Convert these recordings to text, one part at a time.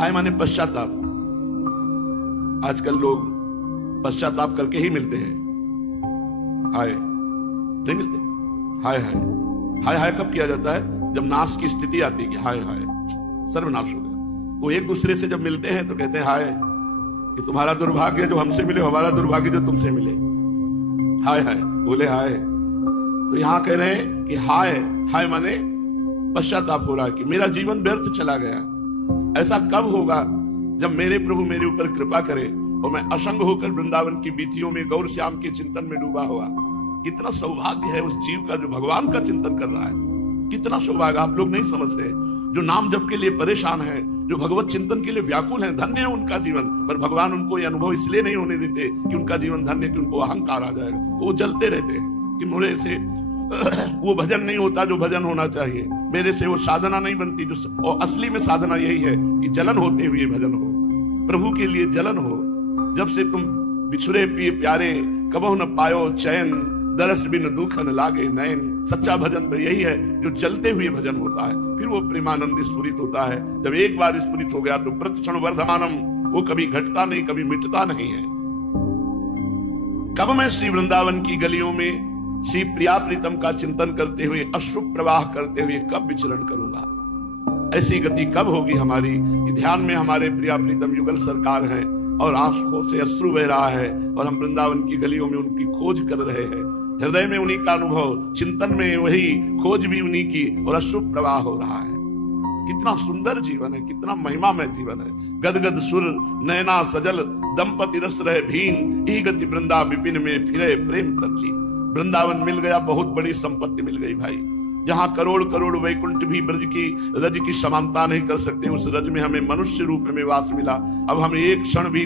हाय माने पश्चाताप। आजकल लोग पश्चाताप करके ही मिलते हैं, हाय नहीं मिलते। हाय हाय हाय हाय कब किया जाता है? जब नाश की स्थिति आती है कि हाय हाय सर्वनाश हो गया। तो एक दूसरे से जब मिलते हैं तो कहते हैं हाय कि तुम्हारा दुर्भाग्य जो हमसे मिले, हमारा दुर्भाग्य जो तुमसे मिले। हाय हाय बोले हाय। तो यहां कह रहे हैं कि हाय हाय माने पश्चाताप हो रहा है कि मेरा जीवन व्यर्थ चला गया। ऐसा कब होगा? जब मेरे प्रभु मेरे ऊपर कृपा करे और मैं असंग होकर वृंदावन की बीतियों में गौर श्याम के चिंतन में डूबा हुआ। कितना सौभाग्य है उस जीव का जो भगवान का चिंतन कर रहा है। कितना सौभाग्य आप लोग नहीं समझते। जो नाम जप के लिए परेशान है, जो भगवत चिंतन के लिए व्याकुल है, धन्य है उनका जीवन। पर भगवान उनको ये अनुभव इसलिए नहीं होने देते कि उनका जीवन धन्य, कि उनको अहंकार आ जाएगा। तो वो जलते रहते हैं कि मुझे से वो भजन नहीं होता जो भजन होना चाहिए, मेरे से वो साधना नहीं बनती जो। और असली में साधना यही है कि जलन होते हुए भजन हो, प्रभु के लिए जलन हो। जब से तुम बिछुरे पिए प्यारे, कबहु न पायो चैन, दरस बिन दुख न लागे नैन। सच्चा भजन तो यही है जो जलते हुए भजन होता है। फिर वो प्रेमानंद स्फुरित होता है। जब एक बार स्फुरित हो गया तो प्रतिक्षण वर्धमानम, वो कभी घटता नहीं, कभी मिटता नहीं है। कब मैं श्री वृंदावन की गलियों में श्री प्रिया प्रीतम का चिंतन करते हुए, अश्रु प्रवाह करते हुए कब विचरण करूंगा? ऐसी गति कब होगी हमारी कि ध्यान में हमारे प्रिया प्रीतम युगल सरकार है और आंखों से अश्रु बह रहा है और हम वृंदावन की गलियों में उनकी खोज कर रहे हैं। हृदय में उन्हीं का अनुभव, चिंतन में वही खोज भी उन्हीं की और अश्रु प्रवाह हो रहा है। कितना सुंदर जीवन है, कितना महिमामय जीवन है। गदगद सुर नैना सजल, दंपति रस रहे भीन, ई गति वृंदा विपिन में फिरे प्रेम तनली। वृंदावन मिल गया, बहुत बड़ी संपत्ति मिल गई भाई। जहां करोड़ करोड़ वैकुंठ भी ब्रज की रज की समानता नहीं कर सकते, उस रज में हमें मनुष्य रूप में वास मिला। अब हम एक क्षण भी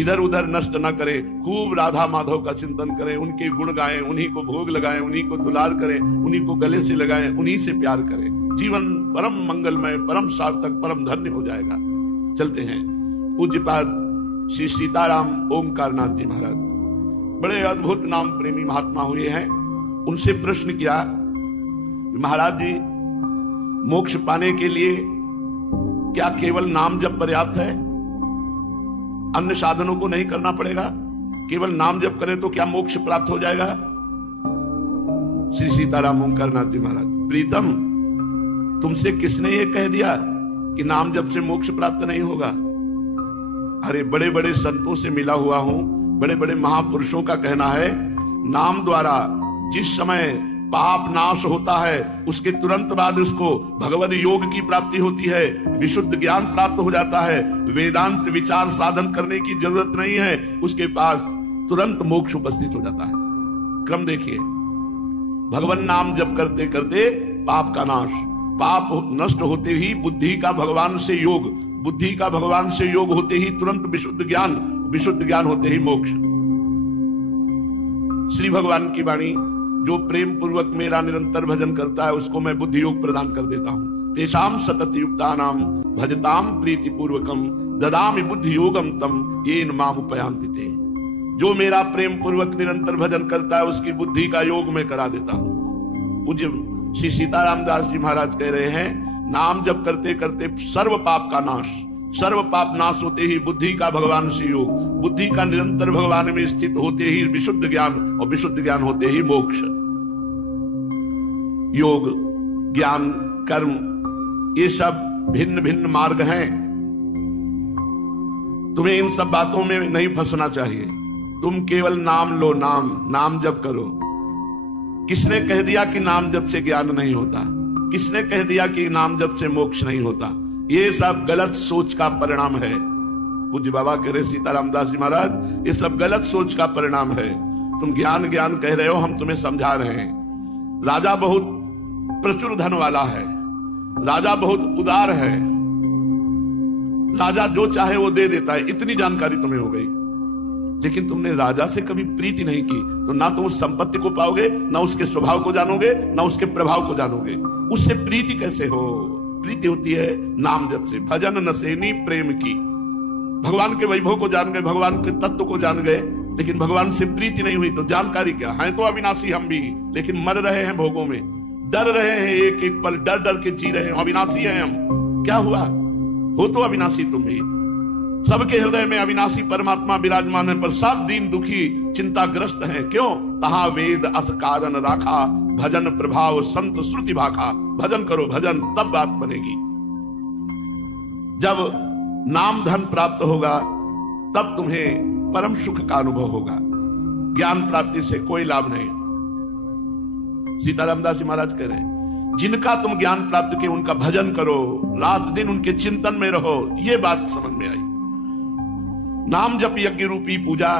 इधर उधर नष्ट न करें, खूब राधा माधव का चिंतन करें, उनके गुण गाएं, उन्हीं को भोग लगाएं, उन्हीं को दुलार करें, उन्हीं को गले से लगाएं, उन्हीं से प्यार करें। जीवन परम मंगलमय, परम सार्थक, परम धन्य हो जाएगा। चलते हैं। पूज्यपाद श्री सीताराम ओंकारनाथ जी महाराज बड़े अद्भुत नाम प्रेमी महात्मा हुए हैं। उनसे प्रश्न किया, महाराज जी मोक्ष पाने के लिए क्या केवल नाम जप पर्याप्त है? अन्य साधनों को नहीं करना पड़ेगा? केवल नाम जप करें तो क्या मोक्ष प्राप्त हो जाएगा? श्री सीताराम ओंकारनाथ जी महाराज, प्रीतम तुमसे किसने ये कह दिया कि नाम जप से मोक्ष प्राप्त नहीं होगा? अरे बड़े बड़े संतों से मिला हुआ हूं, बड़े बड़े महापुरुषों का कहना है, नाम द्वारा जिस समय पाप नाश होता है उसके तुरंत बाद उसको भगवद योग की प्राप्ति होती है, विशुद्ध ज्ञान प्राप्त हो जाता है। वेदांत विचार साधन करने की जरूरत नहीं है, उसके पास तुरंत मोक्ष उपस्थित हो जाता है। क्रम देखिए, भगवान नाम जप करते करते पाप का नाश, पाप नष्ट होते ही बुद्धि का भगवान से योग, बुद्धि का भगवान से योग होते ही तुरंत विशुद्ध ज्ञान, विशुद्ध ज्ञान होते ही मोक्ष। श्री भगवान की वाणी, जो प्रेम पूर्वक मेरा निरंतर भजन करता है उसको मैं बुद्धि योग प्रदान कर देता हूं। तेषाम सतत युक्तानाम भजताम प्रीति पूर्वकम ददामि बुद्धि योगम तम येन माम उपयान्ति ते। जो मेरा प्रेम पूर्वक निरंतर भजन करता है उसकी बुद्धि का योग में करा देता हूं। पूज्य श्री सीताराम दास जी महाराज कह रहे हैं, नाम जप करते करते सर्व पाप का नाश, सर्व पाप नाश होते ही बुद्धि का भगवान से योग, बुद्धि का निरंतर भगवान में स्थित होते ही विशुद्ध ज्ञान, और विशुद्ध ज्ञान होते ही मोक्ष। योग, ज्ञान, कर्म, ये सब भिन्न भिन्न मार्ग हैं। तुम्हें इन सब बातों में नहीं फंसना चाहिए। तुम केवल नाम लो, नाम जप करो। किसने कह दिया कि नाम जप से ज्ञान नहीं होता? किसने कह दिया कि नाम जप से मोक्ष नहीं होता? ये सब गलत सोच का परिणाम है। पूज्य बाबा कह रहे सीताराम दास जी महाराज, ये सब गलत सोच का परिणाम है। तुम ज्ञान ज्ञान कह रहे हो, हम तुम्हें समझा रहे हैं। राजा बहुत प्रचुर धन वाला है, राजा बहुत उदार है, राजा जो चाहे वो दे देता है, इतनी जानकारी तुम्हें हो गई। लेकिन तुमने राजा से कभी प्रीति नहीं की, तो ना तुम उस संपत्ति को पाओगे, ना उसके स्वभाव को जानोगे, ना उसके प्रभाव को जानोगे। उससे प्रीति कैसे हो? प्रीति होती है नाम जप से। भजन नसेनी प्रेम की। भगवान के वैभव को जान गए, भगवान के तत्व को जान गए, लेकिन भगवान से प्रीति नहीं हुई तो जानकारी क्या है? तो अविनाशी हम भी, लेकिन मर रहे हैं भोगों में, डर रहे हैं, एक एक पल डर डर के जी रहे हैं। अविनाशी हैं हम, क्या हुआ? हो तो अविनाशी तुम भी। सबके हृदय में अविनाशी परमात्मा विराजमान है, पर सब दीन दुखी चिंताग्रस्त हैं। क्यों? तहा वेद अस कारण राखा, भजन प्रभाव संत श्रुति भाखा। भजन करो भजन, तब बात बनेगी। जब नाम धन प्राप्त होगा तब तुम्हें परम सुख का अनुभव होगा। ज्ञान प्राप्ति से कोई लाभ नहीं। सीताराम दास जी महाराज कह रहे हैं, जिनका तुम ज्ञान प्राप्त किए उनका भजन करो, रात दिन उनके चिंतन में रहो। ये बात समझ में आई। नाम जप यज्ञ रूपी पूजा,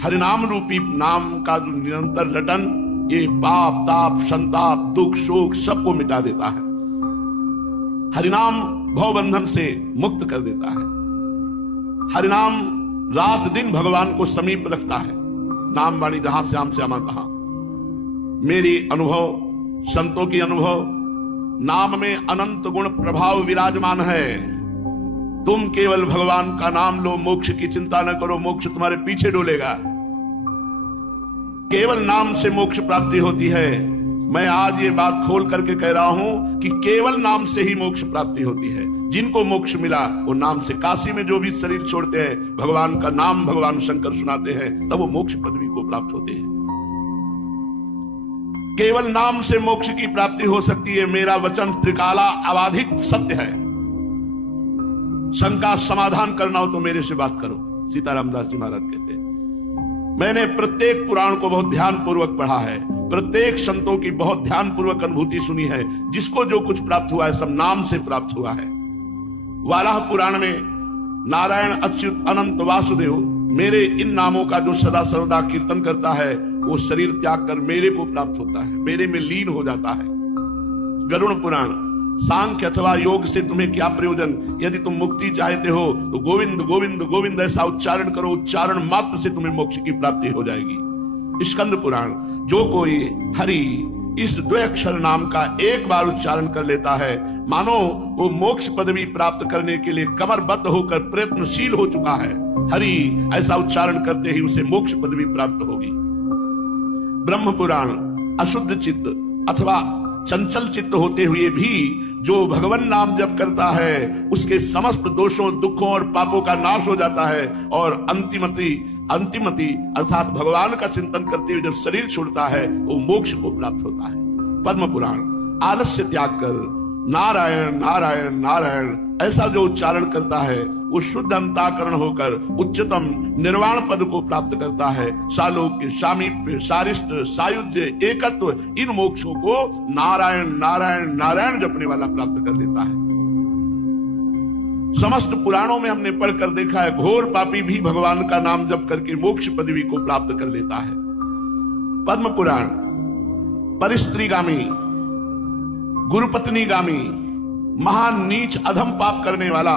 हरिनाम रूपी नाम का जो निरंतर रटन, ये पाप ताप संताप दुख शोक सबको मिटा देता है। हरिनाम भवबंधन से मुक्त कर देता है। हरिनाम रात दिन भगवान को समीप रखता है। नाम वाणी जहां श्याम श्यामा तहां। मेरी अनुभव, संतों की अनुभव, नाम में अनंत गुण प्रभाव विराजमान है। तुम केवल भगवान का नाम लो, मोक्ष की चिंता न करो, मोक्ष तुम्हारे पीछे डोलेगा। केवल नाम से मोक्ष प्राप्ति होती है। मैं आज ये बात खोल करके कह रहा हूं कि केवल नाम से ही मोक्ष प्राप्ति होती है। जिनको मोक्ष मिला वो नाम से, काशी में जो भी शरीर छोड़ते हैं, भगवान का नाम भगवान शंकर सुनाते हैं, तब वो मोक्ष पदवी को प्राप्त होते हैं। केवल नाम से मोक्ष की प्राप्ति हो सकती है। मेरा वचन त्रिकाला अबाधित सत्य है। शंका समाधान करना हो तो मेरे से बात करो। सीताराम दास जी महाराज कहते हैं, मैंने प्रत्येक पुराण को बहुत ध्यान पूर्वक पढ़ा है, प्रत्येक संतों की बहुत ध्यान पूर्वक अनुभूति सुनी है। जिसको जो कुछ प्राप्त हुआ है सब नाम से प्राप्त हुआ है। वाराह पुराण में नारायण अच्युत अनंत वासुदेव, मेरे इन नामों का जो सदा सर्वदा कीर्तन करता है वो शरीर त्याग कर मेरे को प्राप्त होता है, मेरे में लीन हो जाता है। गरुड़ पुराण, सांख्य अथवा योग से तुम्हें क्या प्रयोजन, यदि तुम मुक्ति चाहते हो तो गोविंद गोविंद गोविंद ऐसा उच्चारण करो, उच्चारण मात्र से तुम्हें मोक्ष की प्राप्ति हो जाएगी। स्कंद पुराण, जो कोई हरि इस द्वयक्षर नाम का एक बार उच्चारण कर लेता है, मानो वो मोक्ष पदवी प्राप्त करने के लिए कमरबद्ध होकर प्रयत्नशील हो चुका है। हरि ऐसा उच्चारण करते ही उसे मोक्ष पदवी प्राप्त होगी। ब्रह्म पुराण, अशुद्ध चित्त अथवा चंचल चित्त होते हुए भी जो भगवान नाम जप करता है, उसके समस्त दोषों दुखों और पापों का नाश हो जाता है और अंतिमति अर्थात भगवान का चिंतन करते हुए जब शरीर छोड़ता है वो मोक्ष को प्राप्त होता है। पद्म पुराण, आलस्य त्याग कर नारायण नारायण नारायण ऐसा जो उच्चारण करता है वो शुद्ध अंतःकरण होकर उच्चतम निर्वाण पद को प्राप्त करता है। सालोक्य, सामीप्य, सारिष्ट, सायुज्य, एकत्व, इन मोक्षों को नारायण नारायण नारायण जपने वाला प्राप्त कर लेता है। समस्त पुराणों में हमने पढ़कर देखा है, घोर पापी भी भगवान का नाम जप करके मोक्ष पदवी को प्राप्त कर लेता है। पद्म पुराण, परिस्त्रीगामी, गुरुपत्नीगामी, महान नीच अधम पाप करने वाला,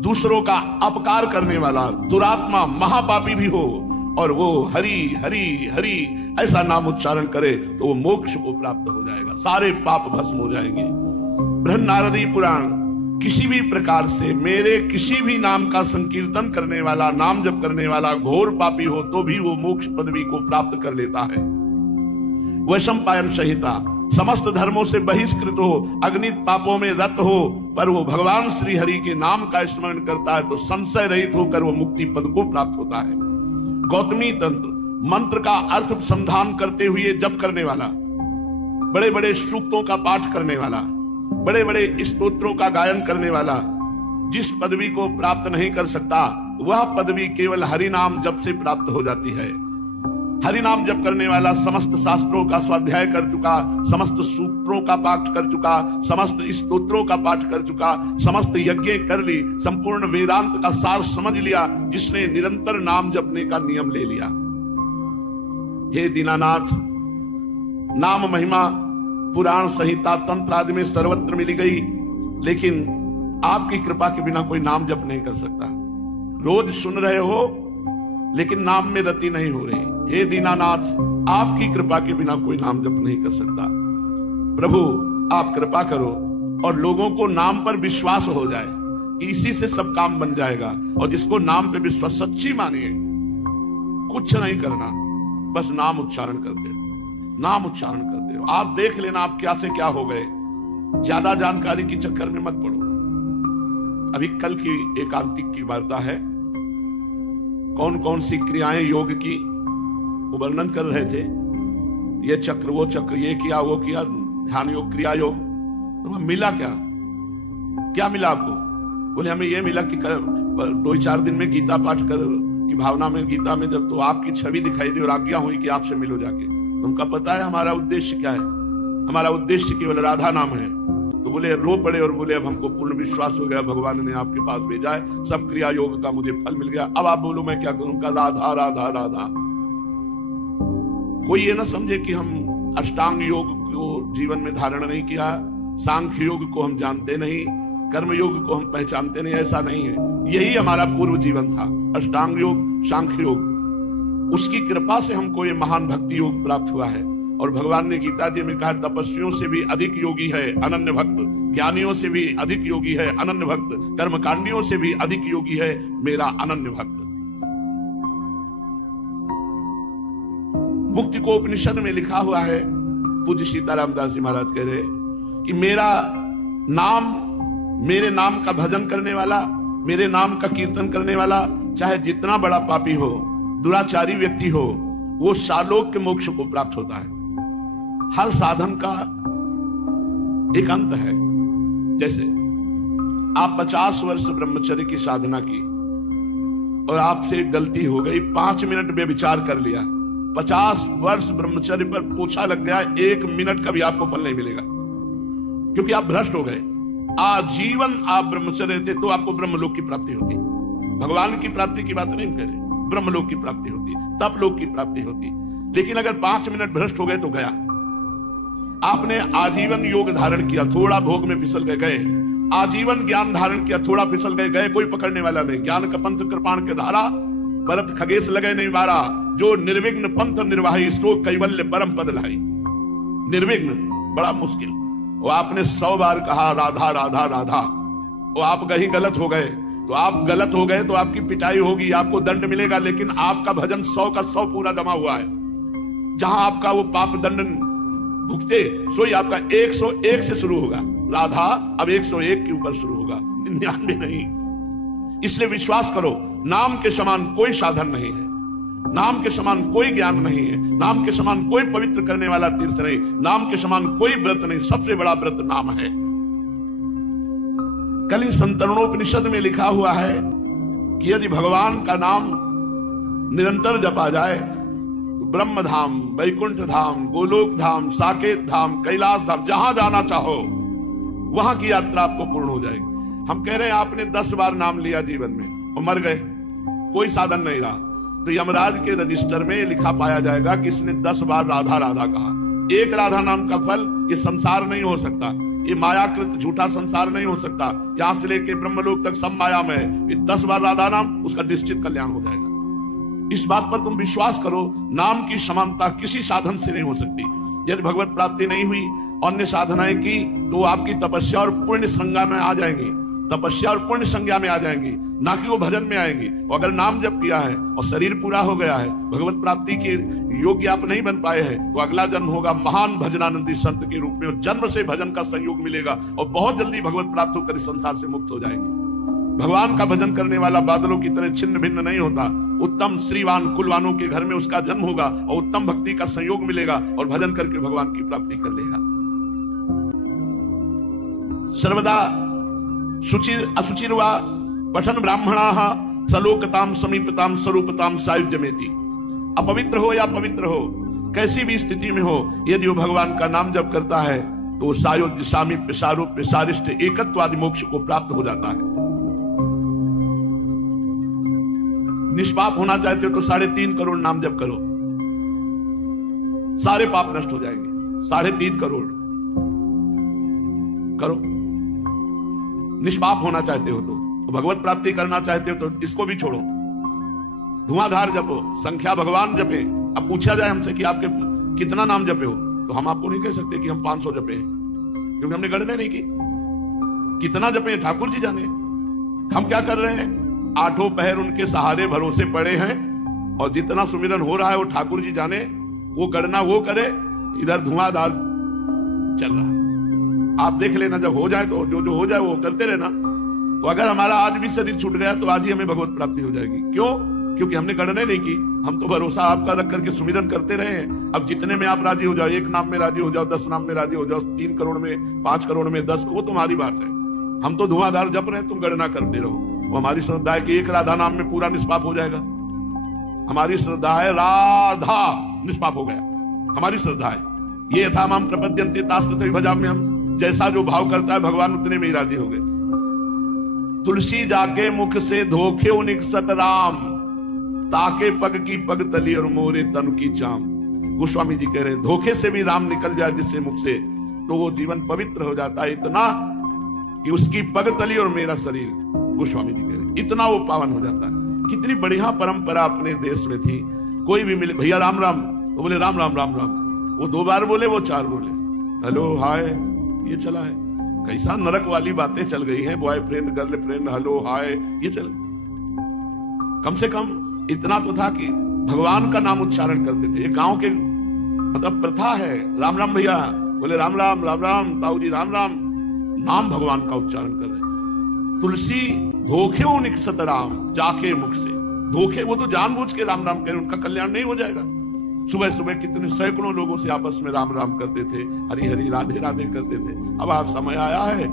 दूसरों का अपकार करने वाला दुरात्मा महापापी भी हो और वो हरि हरि हरि ऐसा नाम उच्चारण करे तो वो मोक्ष को प्राप्त हो जाएगा, सारे पाप भस्म हो जाएंगे। बृहन्नारदी पुराण, किसी भी प्रकार से मेरे किसी भी नाम का संकीर्तन करने वाला, नाम जप करने वाला घोर पापी हो तो भी वो मोक्ष पदवी को प्राप्त कर लेता है। वैशंपायन संहिता, समस्त धर्मों से बहिष्कृत हो, अग्नि पापों में रत हो, पर वो भगवान श्री हरि के नाम का स्मरण करता है तो संशय रहित होकर वो मुक्ति पद को प्राप्त होता है। गौतमी तंत्र, मंत्र का अर्थ संधान करते हुए जप करने वाला, बड़े बड़े सूक्तों का पाठ करने वाला, बड़े बड़े स्तोत्रों का गायन करने वाला, जिस पदवी को प्राप्त नहीं कर सकता वह पदवी केवल हरि नाम जप से प्राप्त हो जाती है। हरि नाम जप करने वाला समस्त शास्त्रों का स्वाध्याय कर चुका, समस्त सूत्रों का पाठ कर चुका, समस्त स्तोत्रों का पाठ कर चुका, समस्त यज्ञ कर ली, संपूर्ण वेदांत का सार समझ लिया, जिसने निरंतर नाम जपने का नियम ले लिया। हे दीनानाथ, नाम महिमा पुराण संहिता तंत्र आदि में सर्वत्र मिली गई, लेकिन आपकी कृपा के बिना कोई नाम जप नहीं कर सकता। रोज सुन रहे हो लेकिन नाम में रति नहीं हो रही। हे दीनानाथ, आपकी कृपा के बिना कोई नाम जप नहीं कर सकता। प्रभु आप कृपा करो और लोगों को नाम पर विश्वास हो जाए, इसी से सब काम बन जाएगा। और जिसको नाम पे विश्वास सच्ची मानिए, कुछ नहीं करना, बस नाम उच्चारण करते रहो, नाम उच्चारण करते रहो। आप देख लेना आप क्या से क्या हो गए। ज्यादा जानकारी के चक्कर में मत पड़ो। अभी कल की एकांतिक की वार्ता है, कौन कौन सी क्रियाएं योग की वो वर्णन कर रहे थे। ये चक्र वो चक्र, ये किया वो किया, ध्यान योग क्रिया योग। तो मिला क्या, क्या मिला आपको? बोले हमें ये मिला कि 2-4 दिन में गीता पाठ कर की भावना में, गीता में जब तो आपकी छवि दिखाई दी और आज्ञा हुई कि आपसे मिलो जाके। तुमका पता है हमारा उद्देश्य क्या है? हमारा उद्देश्य केवल राधा नाम है। तो बोले रो पड़े और बोले अब हमको पूर्ण विश्वास हो गया, भगवान ने आपके पास भेजा है, सब क्रिया योग का मुझे फल मिल गया। अब आप बोलो मैं क्या करूं? का राधा राधा राधा। कोई ये ना समझे कि हम अष्टांग योग को जीवन में धारण नहीं किया, सांख्य योग को हम जानते नहीं, कर्म योग को हम पहचानते नहीं, ऐसा नहीं है। यही हमारा पूर्व जीवन था, अष्टांग योग, सांख्य योग। उसकी कृपा से हमको ये महान भक्ति योग प्राप्त हुआ है। और भगवान ने गीता जी में कहा तपस्वियों से भी अधिक योगी है अनन्य भक्त, ज्ञानियों से भी अधिक योगी है अनन्य भक्त, कर्मकांडियों से भी अधिक योगी है मेरा अनन्य भक्त। मुक्ति को उपनिषद में लिखा हुआ है, पूज्य सीताराम दास जी महाराज कह रहे कि मेरा नाम, मेरे नाम का भजन करने वाला, मेरे नाम का कीर्तन करने वाला, चाहे जितना बड़ा पापी हो, दुराचारी व्यक्ति हो, वो सालोक के मोक्ष को प्राप्त होता है। हर साधन का एक अंत है। जैसे आप 50 वर्ष ब्रह्मचर्य की साधना की और आपसे एक गलती हो गई, 5 मिनट में विचार कर लिया, 50 वर्ष ब्रह्मचर्य पर पोछा लग गया, 1 मिनट का भी आपको फल नहीं मिलेगा, क्योंकि आप भ्रष्ट हो गए। आजीवन आप ब्रह्मचर्य थे तो आपको ब्रह्मलोक की प्राप्ति होती। भगवान की प्राप्ति की बात नहीं करें, ब्रह्मलोक की प्राप्ति होती, तप लोक की प्राप्ति होती। लेकिन अगर 5 मिनट भ्रष्ट हो गए तो गया। आपने आजीवन योग धारण किया, थोड़ा भोग में फिसल गए, गए। आजीवन ज्ञान धारण किया, थोड़ा फिसल गए, गए। कोई पकड़ने वाला नहीं। ज्ञान का पंथ कृपाण के धारा, भरत खगेश लगे नहीं बारा, जो निर्विघ्न पंथ निर्वाही, सो कैवल्य परम पद लाई। निर्विघ्न बड़ा मुश्किल। वो आपने 100 बार कहा राधा राधा राधा, वो आप कहीं गलत हो गए तो आप गलत हो गए तो आपकी पिटाई होगी, आपको दंड मिलेगा। लेकिन आपका भजन 100 का 100 पूरा जमा हुआ है। जहां आपका वो पाप दंड भुगते, सोई आपका 101 से शुरू होगा। राधा अब 101 के ऊपर शुरू होगा, 99 नहीं। इसलिए विश्वास करो, नाम के समान कोई साधन नहीं है, नाम के समान कोई ज्ञान नहीं है, नाम के समान कोई पवित्र करने वाला तीर्थ नहीं, नाम के समान कोई व्रत नहीं। सबसे बड़ा व्रत नाम है। कली संतरणोपनिषद में लिखा हुआ है कि यदि भगवान का नाम निरंतर जपा जाए तो ब्रह्म धाम, वैकुंठ धाम, गोलोक धाम, साकेत धाम, कैलाश धाम, जहां जाना चाहो वहां की यात्रा आपको पूर्ण हो जाएगी। हम कह रहे हैं आपने 10 बार नाम लिया जीवन में और मर गए, कोई साधन नहीं रहा, तो यमराज के रजिस्टर में लिखा पाया जाएगा कि इसने 10 बार राधा राधा कहा। एक राधा नाम का फल ये संसार नहीं हो सकता, ये मायाकृत झूठा संसार नहीं हो सकता। यहां से लेके ब्रह्मलोक तक सब माया में, 10 बार राधा नाम, उसका निश्चित कल्याण हो जाएगा। इस बात पर तुम विश्वास करो, नाम की समानता किसी साधन से नहीं हो सकती। यदि भगवत प्राप्ति नहीं हुई, अन्य साधनाएं की, तो आपकी तपस्या और पुण्य संज्ञा में आ जाएंगी, तपस्या और पुण्य संज्ञा में आ जाएंगी, ना कि वो भजन में आएंगी। और अगर नाम जप किया है और शरीर पूरा हो गया है, भगवत प्राप्ति के योग्य आप नहीं बन पाए हैं, तो अगला जन्म होगा महान भजनानंदी संत के रूप में, और जन्म से भजन का संयोग मिलेगा और बहुत जल्दी भगवत प्राप्त होकर इस संसार से मुक्त हो जाएंगे। भगवान का भजन करने वाला बादलों की तरह छिन्न भिन्न नहीं होता। उत्तम श्रीवान कुलवानों के घर में उसका जन्म होगा और उत्तम भक्ति का संयोग मिलेगा और भजन करके भगवान की प्राप्ति कर लेगा। सर्वदा शुचिर असुचिर्वा पठन ब्राह्मणाः सलोकताम समीपताम स्वरूपताम सायुज्यमेति। अपवित्र हो या पवित्र हो, कैसी भी स्थिति में हो, यदि वो भगवान का नाम जप करता है तो सायुज्य, सामीप्य, सारूप्य, सारिष्ट, एकत्वादि मोक्ष को प्राप्त हो जाता है। निष्पाप होना चाहते हो तो 3.5 करोड़ नाम जप करो, सारे पाप नष्ट हो जाएंगे। 3.5 करोड़ करो। निष्पाप होना चाहते हो तो भगवत प्राप्ति करना चाहते हो तो इसको भी छोड़ो, धुआंधार जपो, संख्या भगवान जपे। अब पूछा जाए हमसे कि आपके कितना नाम जपे हो, तो हम आपको नहीं कह सकते कि हम 500 जपे हैं, क्योंकि हमने गणना नहीं की। कितना जपे ठाकुर जी जाने। हम क्या कर रहे हैं, 8 पहर उनके सहारे भरोसे पड़े हैं, और जितना सुमिरन हो रहा है वो ठाकुर जी जाने, वो गणना वो करे, इधर धुआंधार चल रहा है। आप देख लेना, जब हो जाए तो जो जो हो जाए वो करते रहना। तो अगर हमारा आज भी शरीर छूट गया तो आज ही हमें भगवत प्राप्ति हो जाएगी। क्यों? क्योंकि हमने गणना नहीं की, हम तो भरोसा आपका रख करके सुमिरन करते रहे हैं। अब जितने में आप राजी हो जाओ, 1 नाम में राजी हो जाओ, 10 नाम में राजी हो जाओ, 3 करोड़ में, 5 करोड़ में, 10, वो तुम्हारी बात है। हम तो धुआंधार जप रहे हैं, तुम गणना करते रहो। वो हमारी श्रद्धा है कि एक राधा नाम में पूरा निष्पाप हो जाएगा। हमारी श्रद्धा है राधा निष्पाप हो गया, हमारी श्रद्धा है ये। यथा माम प्रपद्यन्ते तास्तथैव भजाम्यहम्, हम जैसा जो भाव करता है भगवान उतने में ही राजी हो गए। तुलसी जाके मुख से धोखे निकसत राम, ताके पग की पग तली और मोरे तन की चाम। गोस्वामी जी कह रहे हैं धोखे से भी राम निकल जाए जिससे मुख से, तो वो जीवन पवित्र हो जाता है इतना कि उसकी पग तली और मेरा शरीर, गोस्वामी जी कह रहे हैं, इतना वो पावन हो जाता है। कितनी बढ़िया परंपरा अपने देश में थी। कोई भी मिले, भैया राम राम, तो बोले राम राम राम राम। वो 2 बार बोले, वो 4 बोले, हेलो हाय, ये चला है। कैसा नरक वाली बातें चल गई हैं, बॉयफ्रेंड गर्लफ्रेंड, हेलो हाय, ये चल। कम से कम इतना तो था कि भगवान का नाम उच्चारण करते थे। गांव के मतलब प्रथा है, राम राम भैया, बोले राम राम राम राम, ताऊ जी राम राम, नाम भगवान का उच्चारण कर रहे। तुलसी धोखे निकसत राम, जाके मुख से धोखे, वो तो जानबूझ के राम राम कह रहे, उनका कल्याण नहीं हो जाएगा। सुबह सुबह कितने सैकड़ों लोगों से आपस में राम राम करते थे, हरि हरि राधे राधे करते थे। अब आज समय आया है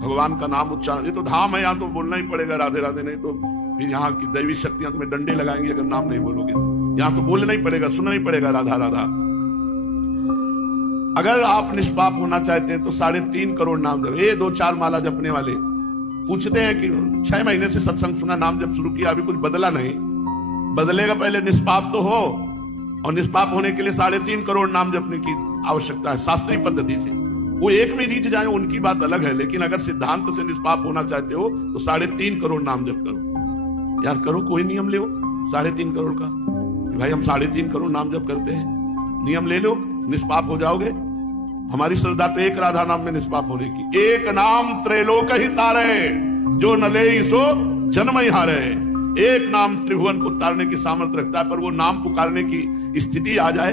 भगवान का नाम उच्चारण, ये तो धाम है, यहाँ तो बोलना ही पड़ेगा राधे राधे, नहीं तो फिर यहाँ की दैवी शक्तियां तुम्हें डंडे लगाएंगी अगर नाम नहीं बोलोगे। यहाँ तो बोलना ही पड़ेगा, सुनना ही पड़ेगा राधा राधा। अगर आप निष्पाप होना चाहते हैं तो 3.5 करोड़ नाम जप। ये 2-4 माला जपने वाले पूछते हैं कि 6 महीने से सत्संग सुना, नाम जप शुरू किया, अभी कुछ बदला नहीं। बदलेगा, पहले निष्पाप तो हो, और निष्पाप होने के लिए 3.5 करोड़ नाम जपने की आवश्यकता है शास्त्रीय पद्धति से। वो एक में रीच जाए उनकी बात अलग है, लेकिन अगर सिद्धांत से निष्पाप होना चाहते हो तो 3.5 करोड़ नाम जप करो। यार करो, कोई नियम ले 3.5 करोड़ का, भाई हम 3.5 करोड़ नाम जप करते हैं, नियम ले लो, निष्पाप हो जाओगे। हमारी श्रद्धा तो एक राधा नाम में निष्पाप होने की। एक नाम त्रैलोक ही तारे, जो न ले सो जन्म ही हारे। एक नाम त्रिभुवन को तारने की सामर्थ्य रखता है, पर वो नाम पुकारने की स्थिति आ जाए।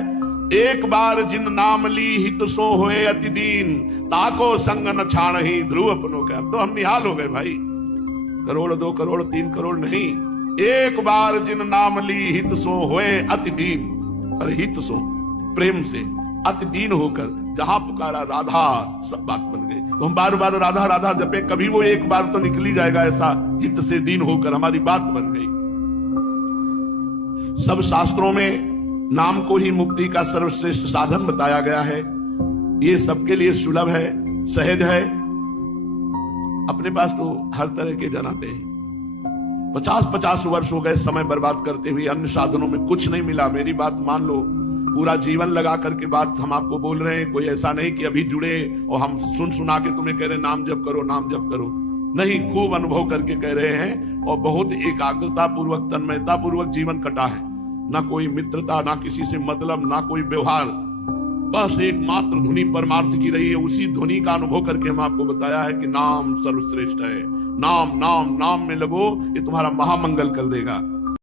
एक बार जिन नाम ली हित सो होए अति दीन, ताको संग न छाण ही ध्रुव अपनों का। तो हम निहाल हो गए भाई, करोड़ 2 करोड़ 3 करोड़ नहीं, एक बार जिन नाम ली हित सो होए अति दीन। और हित सो प्रेम से अति दीन होकर जहां पुकारा राधा, सब बात बन गई। तो हम बार बार राधा राधा जपे, कभी वो एक बार तो निकल ही जाएगा, ऐसा हित से दीन होकर हमारी बात बन गई। सब शास्त्रों में नाम को ही मुक्ति का सर्वश्रेष्ठ साधन बताया गया है। ये सबके लिए सुलभ है, सहज है। अपने पास तो हर तरह के जन आते हैं। 50-50 वर्ष हो गए समय बर्बाद करते हुए, अन्य साधनों में कुछ नहीं मिला। मेरी बात मान लो, पूरा जीवन लगा करके बात हम आपको बोल रहे हैं। कोई ऐसा नहीं कि अभी जुड़े और हम सुना के तुम्हें कह रहे नाम जप करो नाम जप करो, नहीं, खूब अनुभव करके कह रहे हैं। और बहुत एकाग्रता पूर्वक, तन्मयता पूर्वक जीवन कटा है। ना कोई मित्रता, ना किसी से मतलब, ना कोई व्यवहार, बस एकमात्र धुनी परमार्थ की रही है। उसी धुनी का अनुभव करके हम आपको बताया है कि नाम सर्वश्रेष्ठ है। नाम नाम नाम में लगो, ये तुम्हारा महामंगल कर देगा।